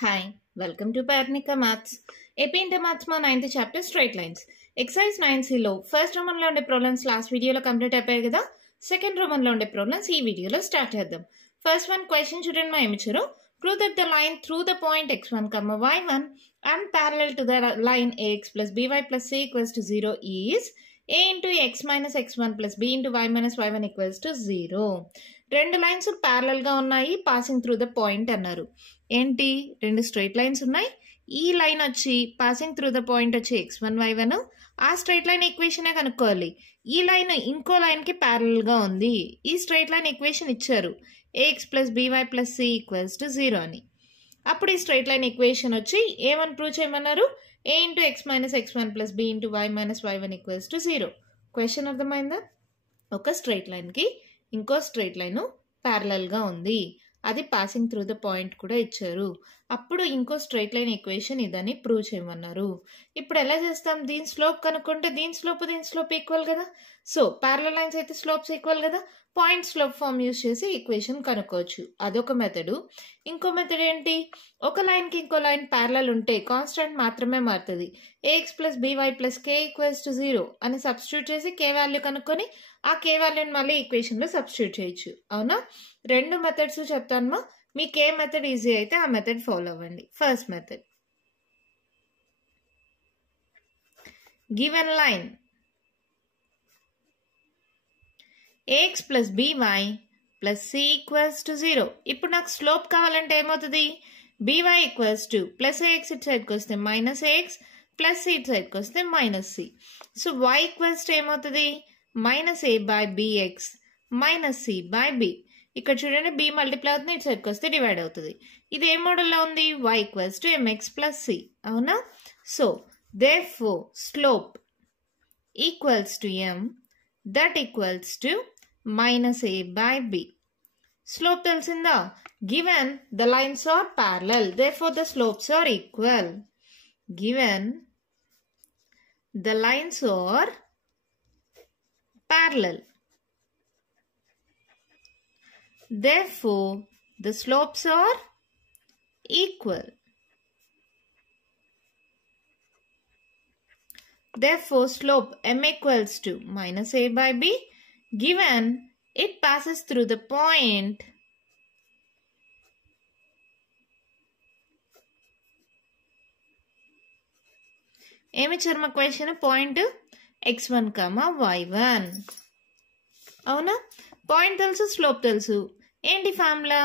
Hi, welcome to Parnika Maths. AP Inter Maths మా 9th chapter straight lines. Exercise 9Cలో first Roman లో ఉండే problems last వీడియోలో complete అయిపోయాయి కదా. సెకండ్ రోమన్ లో ఉండే ప్రాబ్లమ్స్ ఈ వీడియోలో స్టార్ట్ చేద్దాం. ఫస్ట్ వన్ క్వశ్చన్ చూడండి మా ఏమిచ్చారు. Prove that the line through the point x1, y1 and parallel to the line ax plus by plus c equals to 0 is a into x minus x1 plus b into y minus y1 equals to 0. రెండు lines parallel గా ఉన్నాయి, passing through the point అన్నారు. ఏంటి, రెండు straight lines ఉన్నాయి. ఈ line వచ్చి passing through the point వచ్చి x1 y1, ఆ స్ట్రైట్ లైన్ ఈక్వేషనే కనుక్కోవాలి. ఈ లైన్ ఇంకో లైన్ కి ప్యారలల్ గా ఉంది. ఈ స్ట్రైట్ లైన్ ఈక్వేషన్ ఇచ్చారు ax plus by plus c equals to 0 అని. అప్పుడు ఈ స్ట్రైట్ లైన్ ఈక్వేషన్ వచ్చి ఏమని ప్రూవ్ చేయమన్నారు, a into x minus x1 plus b into y minus y1 equals to 0. Question అర్థమైందా? ఒక స్ట్రైట్ లైన్ కి ఇంకో స్ట్రైట్ లైన్ ప్యారలల్ గా ఉంది, అది పాసింగ్ త్రూ ద పాయింట్ కూడా ఇచ్చారు. అప్పుడు ఇంకో స్ట్రైట్ లైన్ ఈక్వేషన్ ఇదని ప్రూవ్ చేయమన్నారు. ఇప్పుడు ఎలా చేస్తాం, దీని స్లోప్ కనుక్కుంటే దీని స్లోప్ ఈక్వల్ కదా. సో ప్యారలల్ లైన్స్ అయితే స్లోప్స్ ఈక్వల్ కదా, పాయింట్ స్లోప్ ఫార్మ్ యూజ్ చేసి ఈక్వేషన్ కనుక్కోవచ్చు. అదొక మెథడు. ఇంకో మెథడ్ ఏంటి, ఒక లైన్ కి ఇంకో లైన్ ప్యారలల్ ఉంటే కాన్స్టెంట్ మాత్రమే మారుతుంది. ax plus by plus k equals to 0 అని సబ్స్టిట్యూట్ చేసి k వాల్యూ కనుక్కొని ఆ k వాల్యూని మళ్ళీ ఈక్వేషన్ లో సబ్స్టిట్యూట్ చేయొచ్చు. అవునా, రెండు మెథడ్స్ చెప్తాను. మీకు ఏ మెథడ్ ఈజీ అయితే ఆ మెథడ్ ఫాలో అవ్వండి. First method, given line ax plus by plus c equals to 0. ఇప్పుడు నాకు స్లోప్ కావాలంటే ఏమవుతుంది, by equals to plus ax ఇటు సైడ్కి వస్తే మైనస్ ax ప్లస్ c ఇటు సైడ్కి వస్తే మైనస్ c. సో y ఈక్వల్స్ టు ఏమవుతుంది, minus a by bx minus c by b. ఇక్కడ చూడండి b మల్టిప్లై అవుతుంది, ఇటు సైడ్కి వస్తే డివైడ్ అవుతుంది. ఇది ఏ మోడల్లో ఉంది, y equals to mx plus c. అవునా, so therefore slope equals to m that equals to minus a by b. Slope తెలిసిందా, given the lines are parallel, therefore the slopes are equal. Given the lines are parallel, therefore the slopes are equal. Therefore slope m equals to minus a by b, given it passes through the point ఏమిచ్చారు మా question, point x1, y1. అవునా, point తెలుసు, slope తెలుసు. ఏంటి formula,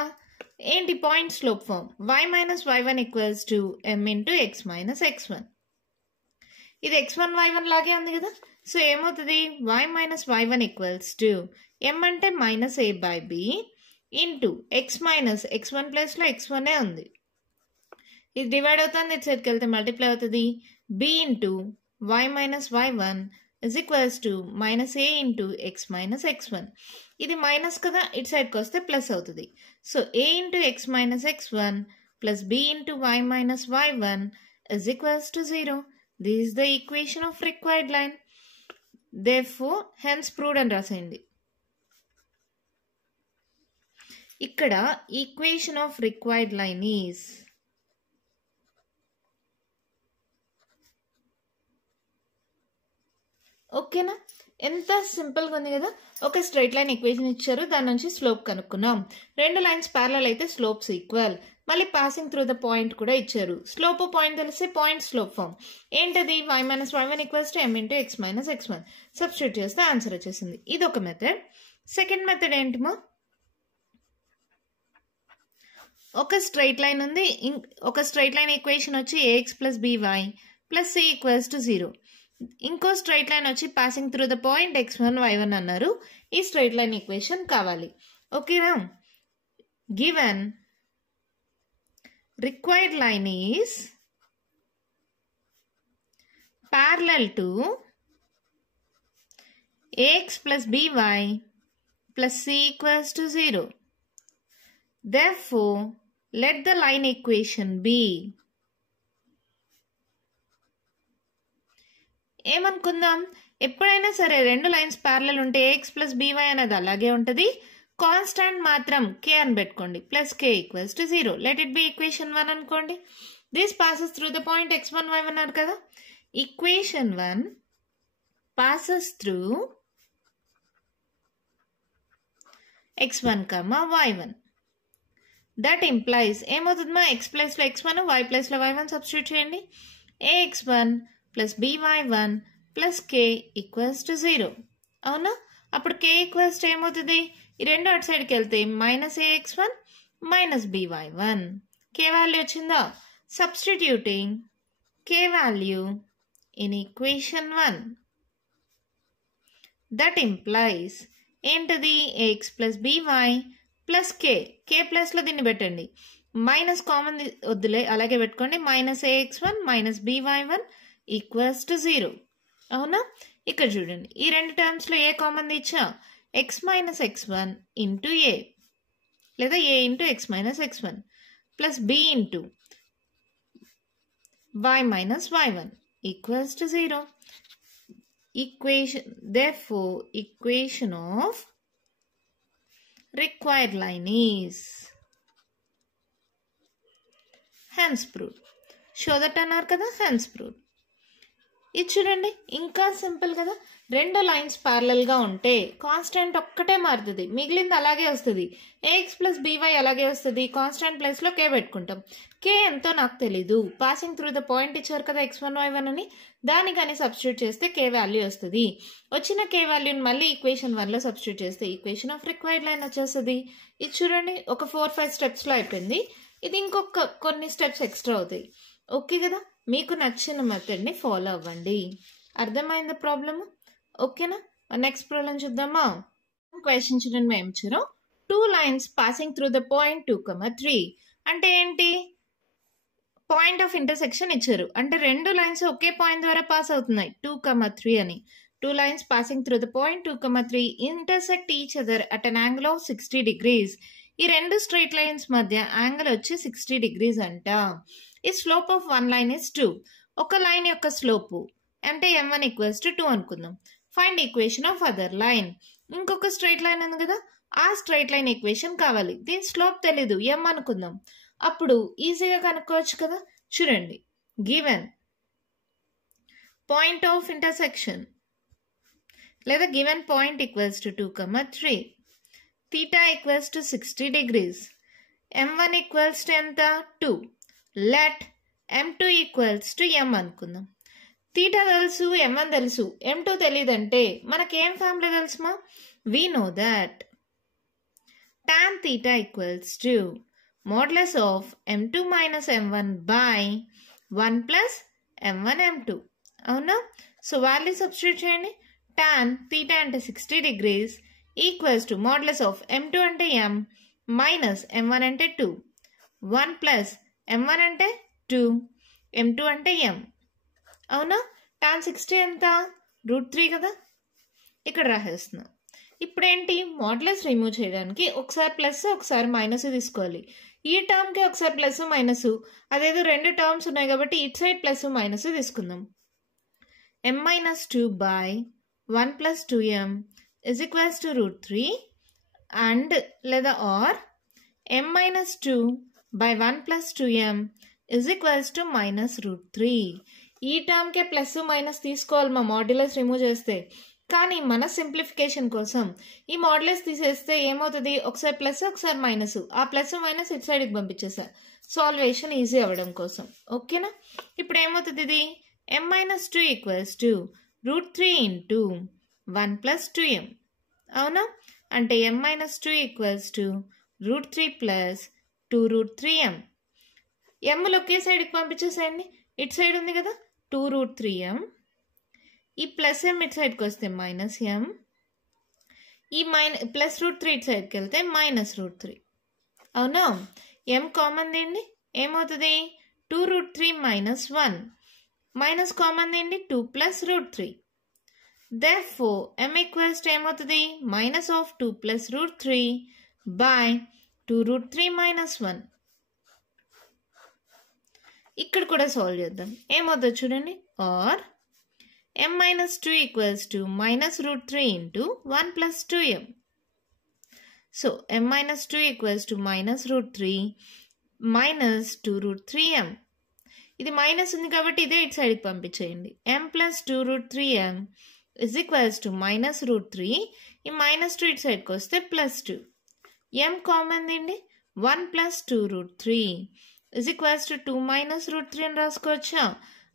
ఏంటి point slope form, y minus y1 equals to m into x minus x1. ఇది x1 y1 లాగే ఉంది కదా. సో ఏమవుతుంది, y minus y1 equals to m అంటే minus a by b into x minus x1 plus లో x1 ఉంది. ఇది divide అవుతుంది, ఇటు సైడ్కి వెళ్తే మల్టిప్లై అవుతుంది. b into y minus y1 is equals to minus a into x minus x1. ఇది మైనస్ కదా, ఇటు సైడ్కి వస్తే ప్లస్ అవుతుంది. So a into x minus x1 plus b into y minus y1 is equals to 0. This is the equation of required line. Therefore, hence proved అని రాసేయండి. ఇక్కడ equation of required line is ఓకేనా, ఎంత simple గా ఉంది కదా. ఒక straight line equation ఇచ్చారు, దాని నుంచి స్లోప్ కనుక్కున్నాం. రెండు లైన్స్ ప్యారలల్ అయితే స్లోప్స్ ఈక్వల్. మళ్ళీ పాసింగ్ త్రూ ద పాయింట్ కూడా ఇచ్చారు. స్లోప్ పాయింట్ తెలిస్తే పాయింట్ స్లోప్ ఫార్మ్ ఏంటది, y minus y1 equals to m into x minus x1. Substitute చేస్తే ఆన్సర్ వచ్చేసింది. ఇది ఒక మెథడ్. సెకండ్ మెథడ్ ఏంటిమా, ఒక స్ట్రైట్ లైన్ ఉంది, ఒక స్ట్రైట్ లైన్ ఈక్వేషన్ వచ్చి ax plus by plus c equals to 0. ఇంకో స్ట్రైట్ లైన్ వచ్చి passing through the point x1 y1 అన్నారు. ఈ స్ట్రైట్ లైన్ ఈక్వేషన్ కావాలి. ఓకేనా, given required line is parallel to ax plus by plus c equals to 0. Therefore, let the line equation be. ఏమనుకుందాం, ఎప్పుడైనా సరే రెండు lines parallel ఉంటే ax plus by అనేది అలాగే ఉంటుంది, కాన్స్టాంట్ మాత్రం k అని పెట్టుకోండి plus k equals to 0. Let it be equation 1 అనుకోండి. This passes through the point x1 y1 అన్నారు కదా. Equation 1 passes through x1, y1. That implies ఏమవుతుందమ్మా x plus లో x1 y ప్లస్ లో y1 సబ్స్టిట్యూట్ చేయండి. ax1 plus by1 plus k equals to 0. అవునా? అప్పుడు k equals to ఏమవుతుంది? ఈ రెండు అటు సైడ్కి వెళ్తే minus ax1 minus by1. k value వచ్చిందా? Substituting k value in equation 1. That implies ఏంటది? ax plus by plus k ప్లస్లో దీన్ని పెట్టండి. మైనస్ కామన్ వద్దులే, అలాగే పెట్టుకోండి. Minus ax1 minus by1 equals to 0. అవునా? ఇక్కడ చూడండి, ఈ రెండు టర్మ్స్లో ఏ కామన్ ఇచ్చా? x minus x1 into a లేదా a into x minus x1 plus b into y minus y1 equals to 0. Therefore, equation of required line is hence proved. Show that అన్నారు కదా, hence proved. ఇది చూడండి, ఇంకా simple కదా. రెండు lines ప్యారలల్గా ఉంటే కాన్స్టాంట్ ఒక్కటే మారుతుంది, మిగిలింది అలాగే వస్తుంది. ax ప్లస్ by అలాగే వస్తుంది. కాన్స్టాంట్ ప్లేస్లో k పెట్టుకుంటాం. k ఎంతో నాకు తెలీదు, పాసింగ్ త్రూ ద పాయింట్ ఇచ్చారు కదా x1 y1 అని, దానికని సబ్స్టిట్యూట్ చేస్తే k వాల్యూ వస్తుంది. వచ్చిన k వాల్యూని మళ్ళీ ఈక్వేషన్ 1లో సబ్స్టిట్యూట్ చేస్తే ఈక్వేషన్ ఆఫ్ రిక్వైర్డ్ లైన్ వచ్చేస్తుంది. ఇది చూడండి, ఒక 4-5 స్టెప్స్లో అయిపోయింది. ఇది ఇంకొక కొన్ని స్టెప్స్ ఎక్స్ట్రా అవుతాయి. ఓకే కదా? మీకు నచ్చిన మెథడ్ని ఫాలో అవ్వండి. అర్థమైంది ప్రాబ్లము? ఓకేనా? నెక్స్ట్ ప్రాబ్లం చూద్దామా? క్వశ్చన్ చూడండి, ఏం ఇచ్చారో, 2 lines passing through the point 2, 3 అంటే ఏంటి? పాయింట్ ఆఫ్ ఇంటర్సెక్షన్ ఇచ్చారు అంటే రెండు లైన్స్ ఒకే పాయింట్ ద్వారా పాస్ అవుతున్నాయి 2, 3 అని. 2 lines passing through the point 2, 3 intersect each other at an angle of 60 degrees. ఈ రెండు స్ట్రైట్ లైన్స్ మధ్య యాంగిల్ వచ్చి 60 degrees అంట. ఈ slope of one line is 2. ఒక లైన్ యొక్క స్లోపు అంటే m1 ఈక్వల్స్ టు 2 అనుకుందాం. Find equation of other line. ఇంకొక స్ట్రైట్ లైన్ ఉంది కదా, ఆ స్ట్రైట్ లైన్ ఈక్వేషన్ కావాలి. దీని స్లోప్ తెలీదు, m అనుకుందాం. అప్పుడు ఈజీగా కనుక్కోవచ్చు కదా. చూడండి, గివెన్ పాయింట్ ఆఫ్ ఇంటర్సెక్షన్ లేదా given point equals to 2, 3, theta equals to 60 degrees, m1 equals to ఎంత? 2. Let m2 equals to m అనుకుందాం. theta తెలుసు, m1 తెలుసు, m2 తెలియదంటే మనకేం ఫార్ములా తెలుసుమా? we know that tan theta equals to modulus of m2 minus m1 by 1 plus m1 m2. అవునా? So value substitute చేయండి. tan theta అంటే 60 degrees equals to modulus of m2 అంటే m minus m1 అంటే 2, 1 plus m1 అంటే 2, m2 అంటే m. అవునా? tan 60 ఎంత? √3 కదా. ఇక్కడ రాసేస్తున్నాం. ఇప్పుడు ఏంటి? మోడ్యులస్ రిమూవ్ చేయడానికి ఒకసారి ప్లస్ ఒకసారి మైనస్ తీసుకోవాలి. ఈ టర్మ్కి ఒకసారి ప్లస్ మైనస్, అదేదో రెండు టర్మ్స్ ఉన్నాయి కాబట్టి ఇటు సైడ్ ప్లస్ మైనస్ తీసుకుందాం. m minus 2 by 1 plus 2m is equals to √3 and లేదా or m minus 2 by 1 plus 2m is equals to minus √3. ఈ టర్మ్కే ప్లస్ మైనస్ తీసుకోవాలి మా మాడ్యులస్ రిమూవ్ చేస్తే. కానీ మన సింప్లిఫికేషన్ కోసం ఈ మాడ్యులస్ తీసేస్తే ఏమవుతుంది? ఒకసారి ప్లస్ ఒకసారి మైనస్, ఆ ప్లస్ మైనస్ ఇటు సైడ్కి పంపించేసా సాల్వేషన్ ఈజీ అవ్వడం కోసం. ఓకేనా? ఇప్పుడు ఏమవుతుంది? ఇది m minus 2 equals to √3 into 1 plus 2m. అవునా? అంటే m minus 2 equals to √3 plus 2√3m. ఎమ్లు ఒకే సైడ్కి పంపించేసేయండి. ఇటు సైడ్ ఉంది కదా 2√3m, ఈ ప్లస్ m ఇటు సైడ్కి వస్తే మైనస్ m, ఈ ప్లస్ √3 ఇటు సైడ్కి వెళ్తే మైనస్ √3. అవునా? m కామన్ తీయండి, ఏమవుతుంది? 2√3 మైనస్ 1, మైనస్ కామన్ తీయండి 2 plus √3. Therefore, m equals to ఏమవుతుంది? Minus of 2 plus √3 by 2√3 minus 1. ఇక్కడ కూడా సాల్వ్ చేద్దాం. ఏమవుతుంది చూడండి, or m minus 2 equals to minus √3 into 1 plus 2m. So m minus 2 equals to minus root 3 minus 2 root 3m. ఇది minus ఉంది కాబట్టి ఇదే ఇటు సైడ్కి పంపించేయండి. m plus 2 root 3m is equals to minus root 3. ఈ మైనస్ 2 ఇటు సైడ్కి వస్తే plus 2. m common Dindi 1 plus 2 root 3 is equals to 2 minus root 3 అని రాసుకోవచ్చా?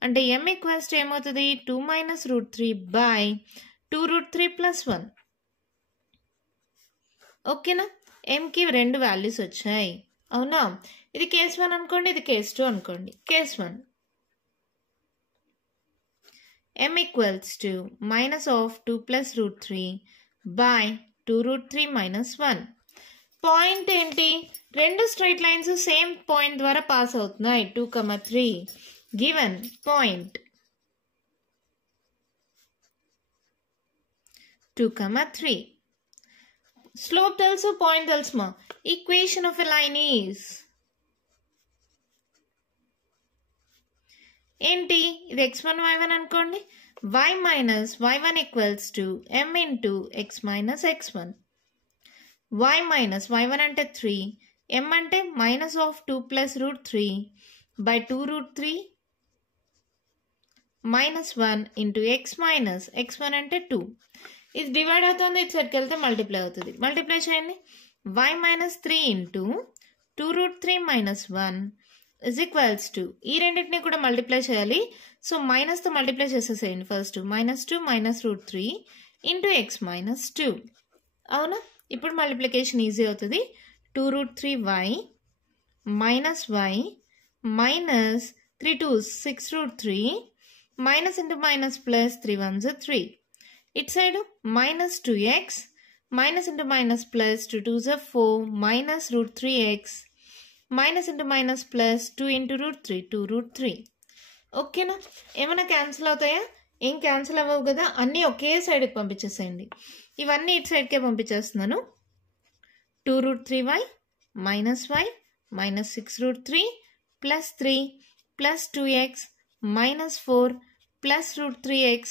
అంటే m ఈక్వల్స్ టు ఏమవుతుంది 2 minus root 3 by 2 root 3 plus 1. ఓకేనా? mకి రెండు వాల్యూస్ వచ్చాయి అవునా? ఇది కేస్ 1 అనుకోండి, ఇది కేస్ 2 అనుకోండి. Case 1 m equals to minus of 2 plus root 3 by 2 root 3 minus 1. Point ఏంటి? రెండు స్ట్రైట్ లైన్స్ సేమ్ పాయింట్ ద్వారా పాస్ అవుతున్నాయి 2, 3. Given point 2, 3. స్లోప్ తెలుసు, పాయింట్ తెలుసు మా. Equation of a line is ఏంటి? ఇది x1 y1 అనుకోండి. y minus y1 equals to m into x minus x1. y minus y1 అంటే 3, m అంటే minus of 2 plus root 3 by 2 root 3 minus 1 into x minus x1 అంటే 2. ఇది divide అవుతుంది, ఇటు సైడ్కి వెళ్తే మల్టిప్లై అవుతుంది. మల్టిప్లై చేయండి. y minus 3 into 2 root 3 minus 1 is equals to ఈ రెండింటిని కూడా మల్టిప్లై చేయాలి. సో మైనస్తో మల్టిప్లై చేసేసేయండి. First minus 2 minus root 3 into x minus 2. అవునా? ఇప్పుడు మల్టిప్లికేషన్ ఈజీ అవుతుంది. 2 root 3y minus y minus 3 2s 6 root 3 minus into minus plus 3 1s 3. ఇటు side minus 2x minus into minus plus 2 2s 4 minus root 3x minus into minus plus 2 into root 3 2 root 3. ఓకేనా? ఏమైనా cancel అవుతాయా? ఏం cancel అవ్వవు కదా. అన్నీ ఒకే సైడ్కి పంపించేసేయండి. ఇవన్నీ ఇటు సైడ్కే పంపించేస్తున్నాను. 2 root 3y minus y minus 6 root 3 plus 3 plus 2x minus 4 plus root 3x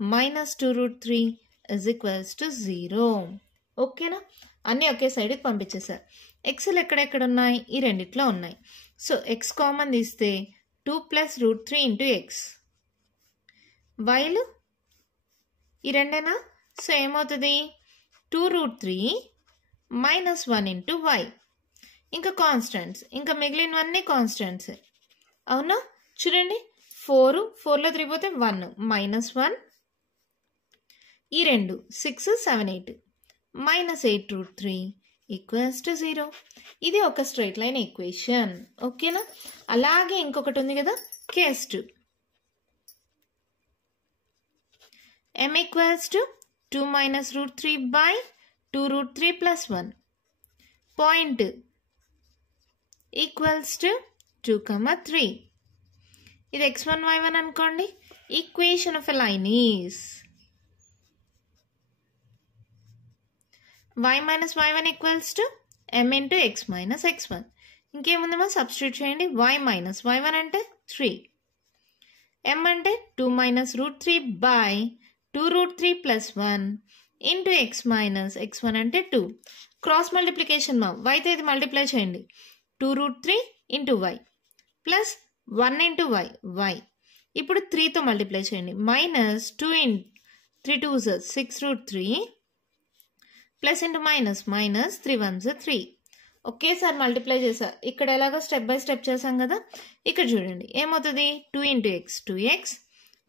minus 2 root 3 is equals to 0. ఓకేనా? అన్నీ ఒకే సైడ్కి పంపించేశారు. ఎక్స్లు ఎక్కడెక్కడ ఉన్నాయి? ఈ రెండిట్లో ఉన్నాయి. సో ఎక్స్ కామన్ తీస్తే 2 plus root 3 into x. వైలు ఈ రెండేనా? సో ఏమవుతుంది 2 root 3 minus 1 into y. ఇంకా కాన్స్టెంట్స్, ఇంకా మిగిలినవన్నీ కాన్స్టెంట్స్ అవునా? చూడండి 4లో 3 పోతే 1 minus 1. ఈ రెండు 6 7 8 minus 8 root 3 ఈక్వల్స్ టు 0. ఇది ఒక స్ట్రైట్ లైన్ ఈక్వేషన్. ఓకేనా? అలాగే ఇంకొకటి ఉంది కదా case 2. m equals to 2 minus root 3 by 2 root 3 plus 1. Point equals to 2, 3. ఇది x1 y1 అనుకోండి. Equation of a line is y minus y1 equals to m into x minus x1. ఇంకేముందమ్మా? Substitute చేయండి. y minus y1 అంటే 3, m అంటే 2 minus root 3 by 2 root 3 plus 1 into x minus x1 అంటే 2. Cross multiplication మా. y తో ఇది multiply చేయండి. 2 root 3 into y plus 1 into y. ఇప్పుడు 3తో మల్టిప్లై చేయండి. Minus 2 into 3 2s 6 root 3 plus into minus 3 1s 3. ఒకేసారి మల్టిప్లై చేసా. ఇక్కడ ఎలాగో స్టెప్ బై స్టెప్ చేసాం కదా. ఇక్కడ చూడండి ఏమవుతుంది 2 into x 2x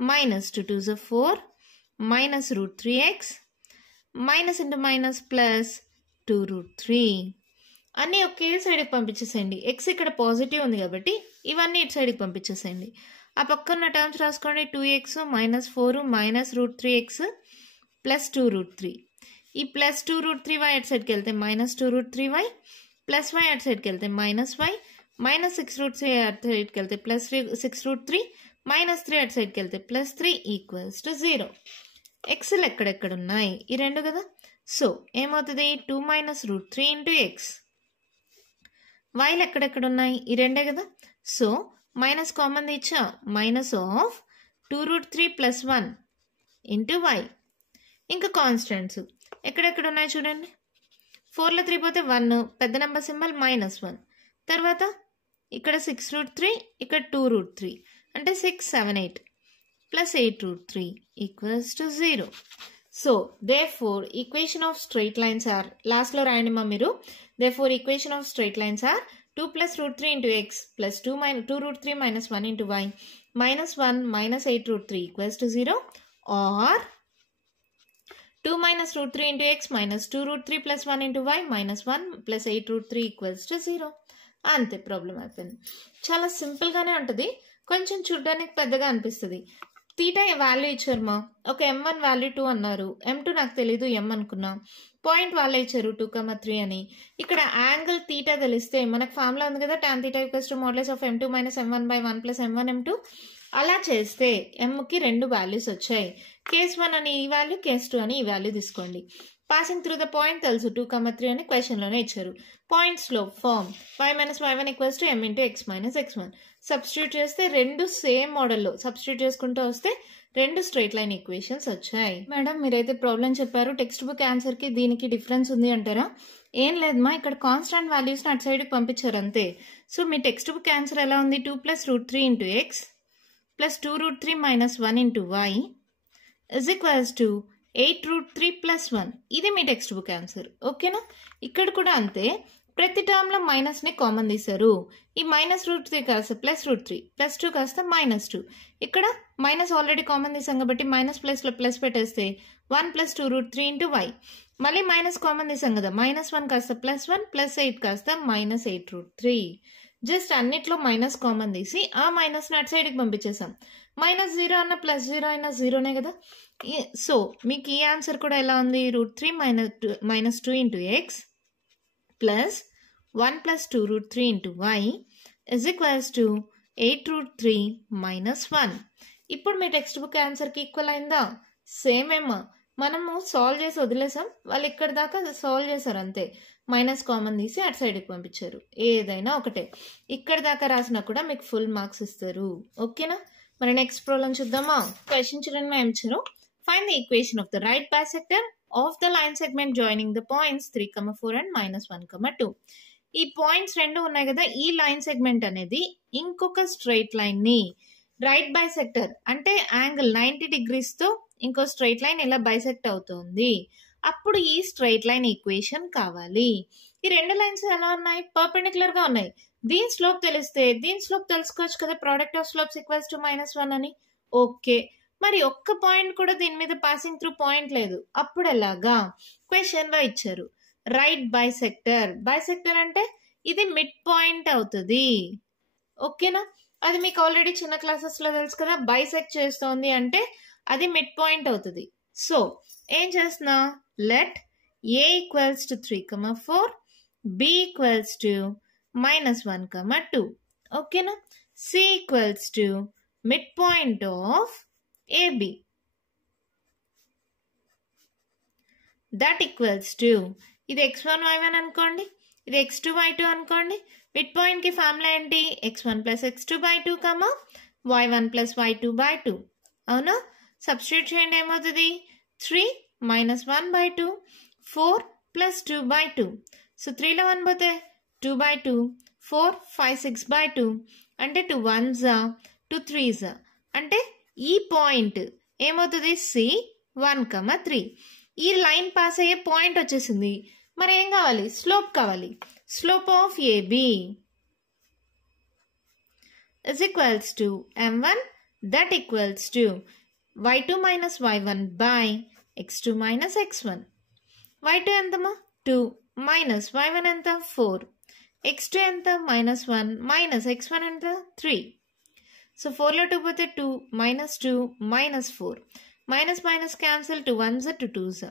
minus 2 2s 4 minus root 3x minus into minus plus 2 root 3. అన్నీ ఒకే సైడ్కి పంపించేసేయండి. ఎక్స్ ఇక్కడ పాజిటివ్ ఉంది కాబట్టి ఇవన్నీ ఇటు సైడ్కి పంపించేసేయండి. ఆ పక్కన టర్మ్స్ రాసుకోండి. 2x minus 4 minus root 3x plus 2 root 3. ఈ ప్లస్ 2 root 3y అటు సైడ్కి వెళ్తే minus 2 root 3y plus y అటు సైడ్కి వెళ్తే మైనస్ y మైనస్ 6 root 3 అటు సైడ్కి వెళ్తే ప్లస్ 6 root 3 మైనస్ 3 అటు సైడ్కి వెళ్తే ప్లస్ 3 ఈక్వల్స్ టు 0. ఎక్స్లు ఎక్కడెక్కడ ఉన్నాయి? ఈ రెండు కదా. సో ఏమవుతుంది 2 minus root 3 into x. వైలు ఎక్కడెక్కడ ఉన్నాయి? ఈ రెండే కదా. సో మైనస్ కామన్ ఇచ్చా. Minus of 2 root 3 plus 1 into y. ఇంకా కాన్స్టెంట్స్ ఎక్కడెక్కడ ఉన్నాయి చూడండి. 4లో 3 పోతే 1, పెద్ద నెంబర్ సింబల్ -1. తర్వాత ఇక్కడ 6√3, ఇక్కడ 2√3, అంటే 6, 7, 8 plus 8√3 equals to 0. So, therefore, equation of straight lines are, last lo రాయండి మా మీరు, therefore, equation of straight lines are 2 plus √3 into x plus 2√3 minus 1 into y minus 1 minus 8√3 equals to 0, or 2 minus √3 into x minus 2√3 plus 1 into y minus 1 plus 8√3 equals to 0. అంతే problem అయిపోయింది. చాలా సింపుల్గానే ఉంటుంది, కొంచెం చూడడానికి పెద్దగా అనిపిస్తుంది. తీటా వాల్యూ ఇచ్చారు మా, ఒక m1 వాల్యూ 2 అన్నారు, m2 నాకు తెలీదు m అనుకున్నా, పాయింట్ వాల్యూ ఇచ్చారు 2,3 అని. ఇక్కడ యాంగిల్ తీటా తెలిస్తే మనకు ఫార్ములా ఉంది కదా, tan θ equals to modulus of m2 minus m1 by 1 plus m1 m2. అలా చేస్తే mకి 2 వాల్యూస్ వచ్చాయి. కేస్ 1 అని ఈ వాల్యూ, కేస్ 2 అని ఈ వాల్యూ తీసుకోండి. పాసింగ్ త్రూ ద పాయింట్ తెలుసు 2,3 అని క్వశ్చన్లోనే ఇచ్చారు. Point slope form y minus y1 equals to m into x minus x1. Substitute చేస్తే రెండు సేమ్ మోడల్లో సబ్స్టిట్యూట్ చేసుకుంటూ వస్తే 2 స్ట్రైట్ లైన్ ఈక్వేషన్స్ వచ్చాయి. మేడం మీరైతే ప్రాబ్లం చెప్పారు, టెక్స్ట్ బుక్ ఆన్సర్కి దీనికి డిఫరెన్స్ ఉంది అంటారా? ఏం లేదమ్మా, ఇక్కడ కాన్స్టాంట్ వాల్యూస్ని అటు సైడ్కి పంపించారు అంతే. సో మీ టెక్స్ట్ బుక్ ఆన్సర్ ఎలా ఉంది? 2 plus √3 into X plus 2√3 minus 1 into why is equals to 8√3 plus 1. ఇది మీ టెక్స్ట్ బుక్ ఆన్సర్. ఓకేనా? ఇక్కడ కూడా అంతే, ప్రతి టర్మ్లో మైనస్ని కామన్ తీశారు. ఈ -√3 కాస్త +√3, +2 కాస్త -2. ఇక్కడ మైనస్ ఆల్రెడీ కామన్ తీసాం కాబట్టి మైనస్ ప్లస్లో ప్లస్ పెట్టేస్తే 1 + 2√3 ఇంటూ వై. మళ్ళీ మైనస్ కామన్ తీసాం కదా, -1 కాస్త +1, +8 కాస్త -8√3. జస్ట్ అన్నిట్లో మైనస్ కామన్ తీసి ఆ మైనస్ని అటు సైడ్కి పంపించేసాం. -0 అన్న +0 అయినా జీరోనే కదా. సో మీకు ఈ ఆన్సర్ కూడా ఎలా ఉంది? √3 minus 2 into X plus 1 + 2√3 into why is equals to 8√3 minus 1. ఇప్పుడు మీ టెక్స్ట్ బుక్ ఆన్సర్కి ఈక్వల్ అయిందా? సేమ్ ఏమో, మనము సాల్వ్ చేసి వదిలేసాం, వాళ్ళు ఇక్కడ దాకా సాల్వ్ చేశారు అంతే. మైనస్ కామన్ తీసి అటు సైడ్కి పంపించారు. ఏదైనా ఒకటే, ఇక్కడ దాకా రాసినా కూడా మీకు ఫుల్ మార్క్స్ ఇస్తారు. ఓకేనా? మరి నెక్స్ట్ ప్రాబ్లం చూద్దామా? క్వశ్చన్ చూడండి ఏం ఇచ్చారు. Find the equation of the right bisector of the line segment joining the points 3,4 and -1,2. ఈ పాయింట్స్ రెండు ఉన్నాయి కదా, ఈ లైన్ సెగ్మెంట్ అనేది ఇంకొక స్ట్రైట్ లైన్ ని రైట్ బైసెక్టర్ అంటే యాంగిల్ 90 degrees తో ఇంకో స్ట్రైట్ లైన్ ఇలా బైసెక్ట్ అవుతుంది. అప్పుడు ఈ స్ట్రైట్ లైన్ ఈక్వేషన్ కావాలి. ఈ రెండు లైన్స్ ఎలా ఉన్నాయి? పర్పెండిక్యులర్ గా ఉన్నాయి. దీని స్లోప్ తెలిస్తే దీని స్లోప్ తెలుసుకోవచ్చు కదా, product of slopes equals to -1 అని. ఓకే, మరి ఒక్క పాయింట్ కూడా దీని మీద పాసింగ్ త్రూ పాయింట్ లేదు, అప్పుడు ఎలాగా? క్వశ్చన్ లో ఇచ్చారు రైట్ బైసెక్టర్. బైసెక్టర్ అంటే ఇది మిడ్ పాయింట్ అవుతుంది. ఓకేనా? అది మీకు ఆల్రెడీ చిన్న క్లాసెస్ లో తెలుసు కదా, బైసెక్ట్ చేస్తోంది అంటే అది మిడ్ పాయింట్ అవుతుంది. సో ఏం చేస్తున్నా, let A equals to 3,4, B equals to -1,2. ఓకేనా? C equals to mid point of AB. That equals to, ఇది x1 y1 అనుకోండి, ఇది x2 y2 అనుకోండి. మిడ్ పాయింట్ కి ఫార్ములా ఏంటి? x1 + x2/2, y1 + y2/2. అవునా? సబ్స్టిట్యూట్ చేయండి, ఏమవుతుంది? 3 - 1/2, 4 + 2/2. సో 3లో 1 పోతే 2/2, 4, 5, 6/2, అంటే 2 1s 2 3s. అంటే ఈ పాయింట్ ఏమవుతుంది? సి 1,3. ఈ లైన్ పాస్ అయ్యే పాయింట్ వచ్చేసింది. మరి ఏం కావాలి? స్లోప్ కావాలి. Slope of AB is equals to m1, that equals to y2 - y1 by x2 - x1. y2 ఎంతమా? 2 మైనస్ y1 ఎంత? 4. x2 ఎంత? -1 మైనస్ x1 ఎంత? 3. సో 4లో 2 పోతే 2, -2, -4. Minus minus cancel, 2 1s 2 2s.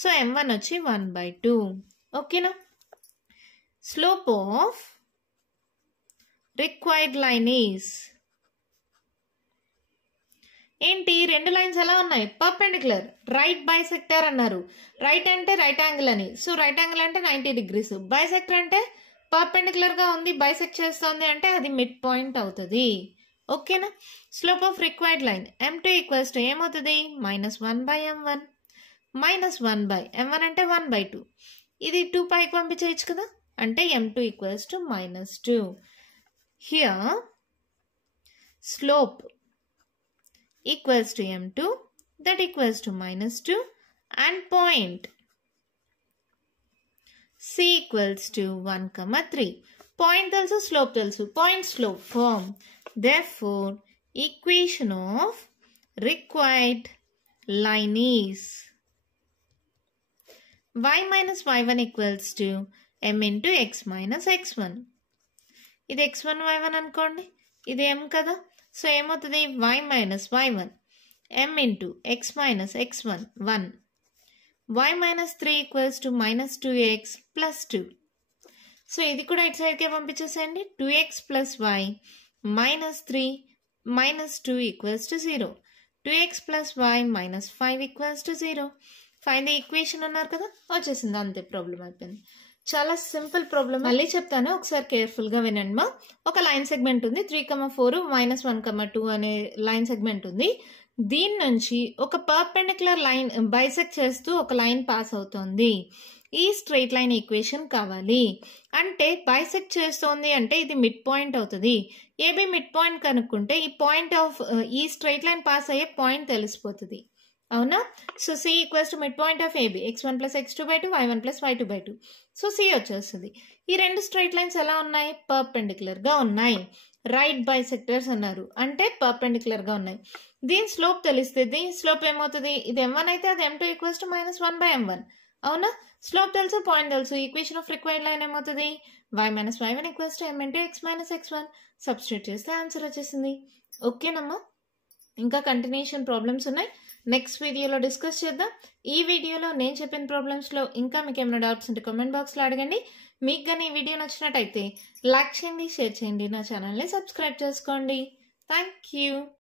So m1 వచ్చి 1/2. ఓకేనా? Slope of required line is ఏంటి? రెండు lines ఎలా ఉన్నాయి? పర్పెండిక్యులర్. రైట్ బైసెక్టర్ అన్నారు. రైట్ అంటే రైట్ యాంగిల్ అని. సో రైట్ యాంగిల్ అంటే 90 degrees. బైసెక్టర్ అంటే పర్పెండిక్యులర్ గా ఉంది, బైసెక్ట్ చేస్తుంది అంటే అది మిడ్ పాయింట్ అవుతుంది. ఓకేనా? Slope of required line m2 equals to ఏమవుతుంది? -1/m1 -1/m1 అంటే 1/2. ఇది 2 పైకి పంపించవచ్చు కదా, అంటే m2 equals to -2. Here slope equals to m2 that equals to -2 and point c equals to 1, 3. Point తెలుసు, స్లోప్ తెలుసు. Point slope form. Therefore, equation of required line is y minus y1 equals to m into x minus x1. ఇది x1 y1 అనుకోండి, ఇది m కదా. So ఏమవుతుంది, y minus y1 m into x minus x1 1. y minus 3 equals to -2x plus 2. So ఇది కూడా ఇటు సైడ్కే పంపించేసేయండి. 2x plus y minus 3 minus 2 equals to 0. 2x plus y minus 5 equals to 0. Fine the equation అన్నారు కదా, వచ్చేసింది. అంతే, problem అయిపోయింది. చాలా simple problem. మళ్ళీ చెప్తాను, ఒకసారి కేర్ఫుల్గా వినండి మా. ఒక లైన్ సెగ్మెంట్ ఉంది, 3,4 -1,2 అనే లైన్ సెగ్మెంట్ ఉంది. దీని నుంచి ఒక పర్పెండిక్యులర్ లైన్ బైసెక్ట్ చేస్తూ ఒక లైన్ పాస్ అవుతుంది. ఈ స్ట్రైట్ లైన్ ఈక్వేషన్ కావాలి. అంటే బైసెక్ట్ చేస్తోంది అంటే ఇది మిడ్ పాయింట్ అవుతుంది. ఏబి మిడ్ పాయింట్ కనుక్కుంటే ఈ పాయింట్ ఆఫ్ ఈ స్ట్రైట్ లైన్ పాస్ అయ్యే పాయింట్ తెలిసిపోతుంది. అవునా? So C equals to mid point of AB x1 + x2/2 y1 + y2/2. So C వచ్చేస్తుంది. ఈ రెండు స్ట్రైట్ లైన్స్ ఎలా ఉన్నాయి, పర్పెండిక్యులర్ గా ఉన్నాయి. రైట్ బైసెక్టర్స్ అన్నారు, అంటే పర్పెండిక్యులర్ గా ఉన్నాయి. దీని స్లోప్ తెలిస్తే దీని స్లోప్ ఏమవుతుంది, ఇది m1 అయితే అది m2 ఈక్వల్స్ టు -1/m1. అవునా? స్లోప్ తెలుసు, పాయింట్ తెలుసు. ఈక్వేషన్ ఆఫ్ రిక్వైర్డ్ లైన్ ఏమవుతుంది, y minus y1 equals to m into x minus x1. Substitute చేస్తే ఆన్సర్ వచ్చేసింది. ఓకేనమ్మా, ఇంకా కంటిన్యూషన్ ప్రాబ్లమ్స్ ఉన్నాయి, నెక్స్ట్ వీడియోలో డిస్కస్ చేద్దాం. ఈ వీడియోలో నేను చెప్పిన ప్రాబ్లమ్స్లో ఇంకా మీకు ఏమైనా డౌట్స్ ఉంటే కామెంట్ బాక్స్లో అడగండి. మీకు కానీ ఈ వీడియో నచ్చినట్టయితే లైక్ చేయండి, షేర్ చేయండి, నా ఛానల్ని సబ్స్క్రైబ్ చేసుకోండి. Thank you.